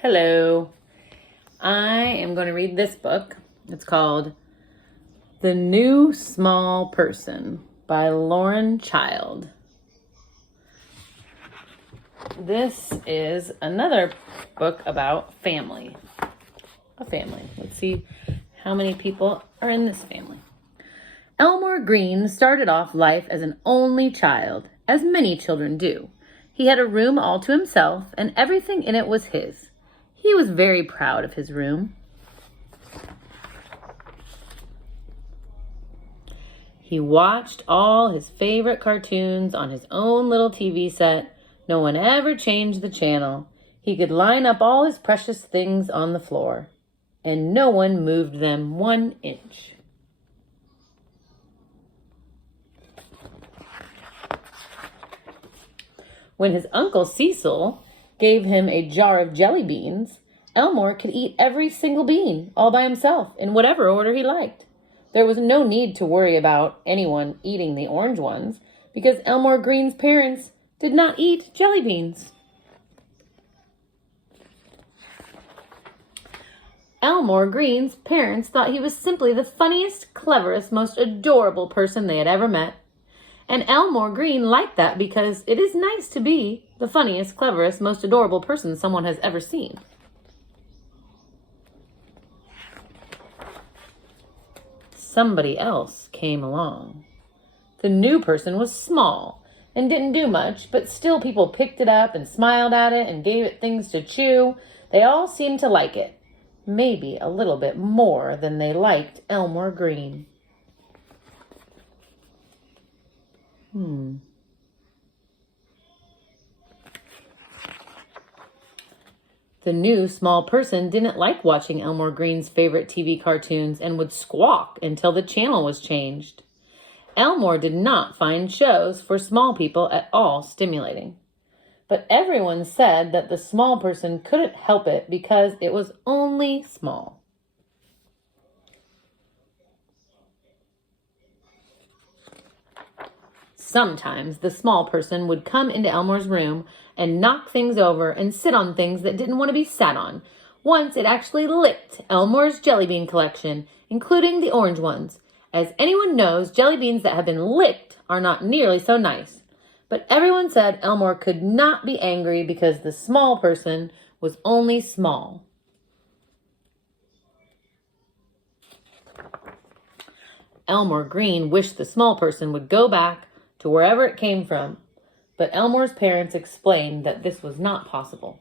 Hello. I am going to read this book. It's called The New Small Person by Lauren Child. This is another book about family. A family. Let's see how many people are in this family. Elmore Green started off life as an only child, as many children do. He had a room all to himself, and everything in it was his. He was very proud of his room. He watched all his favorite cartoons on his own little TV set. No one ever changed the channel. He could line up all his precious things on the floor, and no one moved them 1 inch. When his Uncle Cecil gave him a jar of jelly beans, Elmore could eat every single bean all by himself in whatever order he liked. There was no need to worry about anyone eating the orange ones because Elmore Green's parents did not eat jelly beans. Elmore Green's parents thought he was simply the funniest, cleverest, most adorable person they had ever met. And Elmore Green liked that because it is nice to be the funniest, cleverest, most adorable person someone has ever seen. Somebody else came along. The new person was small and didn't do much, but still people picked it up and smiled at it and gave it things to chew. They all seemed to like it, maybe a little bit more than they liked Elmore Green. The new small person didn't like watching Elmore Green's favorite TV cartoons and would squawk until the channel was changed. Elmore did not find shows for small people at all stimulating. But everyone said that the small person couldn't help it because it was only small. Sometimes the small person would come into Elmore's room and knock things over and sit on things that didn't want to be sat on. Once it actually licked Elmore's jelly bean collection, including the orange ones. As anyone knows, jelly beans that have been licked are not nearly so nice. But everyone said Elmore could not be angry because the small person was only small. Elmore Green wished the small person would go back to wherever it came from, but Elmore's parents explained that this was not possible.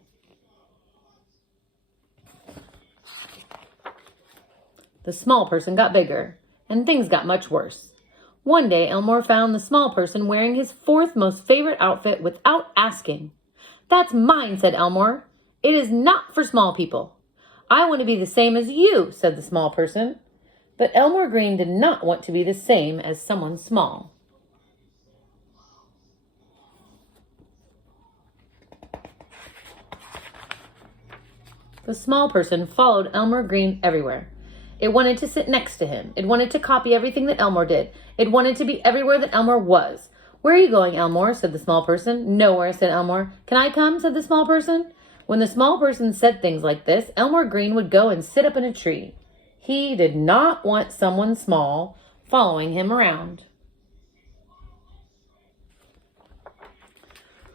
The small person got bigger, and things got much worse. One day, Elmore found the small person wearing his fourth most favorite outfit without asking. "That's mine," said Elmore. "It is not for small people." "I want to be the same as you," said the small person. But Elmore Green did not want to be the same as someone small. The small person followed Elmore Green everywhere. It wanted to sit next to him. It wanted to copy everything that Elmore did. It wanted to be everywhere that Elmore was. "Where are you going, Elmore?" said the small person. "Nowhere," said Elmore. "Can I come?" said the small person. When the small person said things like this, Elmore Green would go and sit up in a tree. He did not want someone small following him around.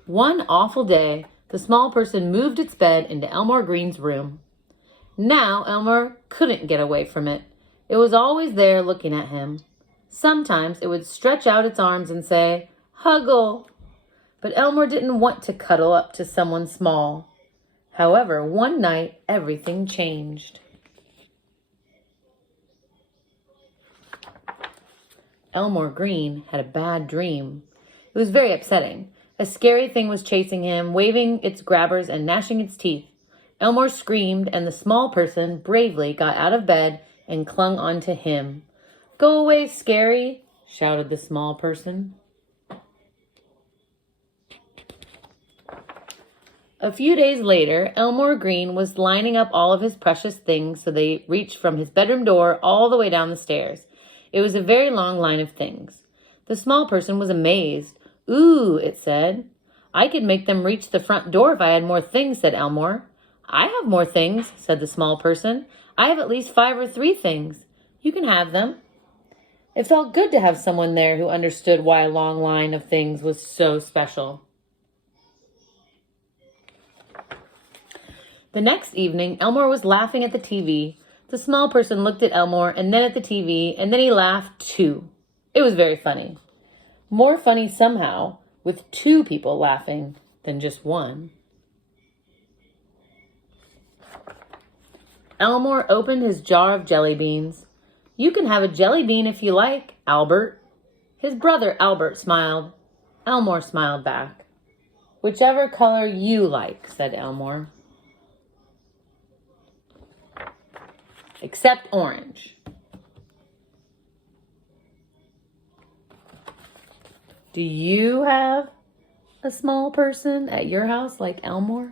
One awful day, the small person moved its bed into Elmore Green's room. Now Elmore couldn't get away from it. It was always there looking at him. Sometimes it would stretch out its arms and say, "Huggle." But Elmore didn't want to cuddle up to someone small. However, one night, everything changed. Elmore Green had a bad dream. It was very upsetting. A scary thing was chasing him, waving its grabbers and gnashing its teeth. Elmore screamed, and the small person bravely got out of bed and clung onto him. "Go away, Scary," shouted the small person. A few days later, Elmore Green was lining up all of his precious things so they reached from his bedroom door all the way down the stairs. It was a very long line of things. The small person was amazed. "Ooh," it said. "I could make them reach the front door if I had more things," said Elmore. I have more things, said the small person. I have at least 5 or 3 things. You can have them. It felt good to have someone there who understood why a long line of things was so special. The next evening, Elmore was laughing at the TV. The small person looked at Elmore and then at the TV, and then he laughed too. It was very funny. More funny somehow with 2 people laughing than just one. Elmore opened his jar of jelly beans. You can have a jelly bean if you like, Albert. His brother Albert smiled. Elmore smiled back. Whichever color you like, said Elmore. Except orange. Do you have a small person at your house like Elmore?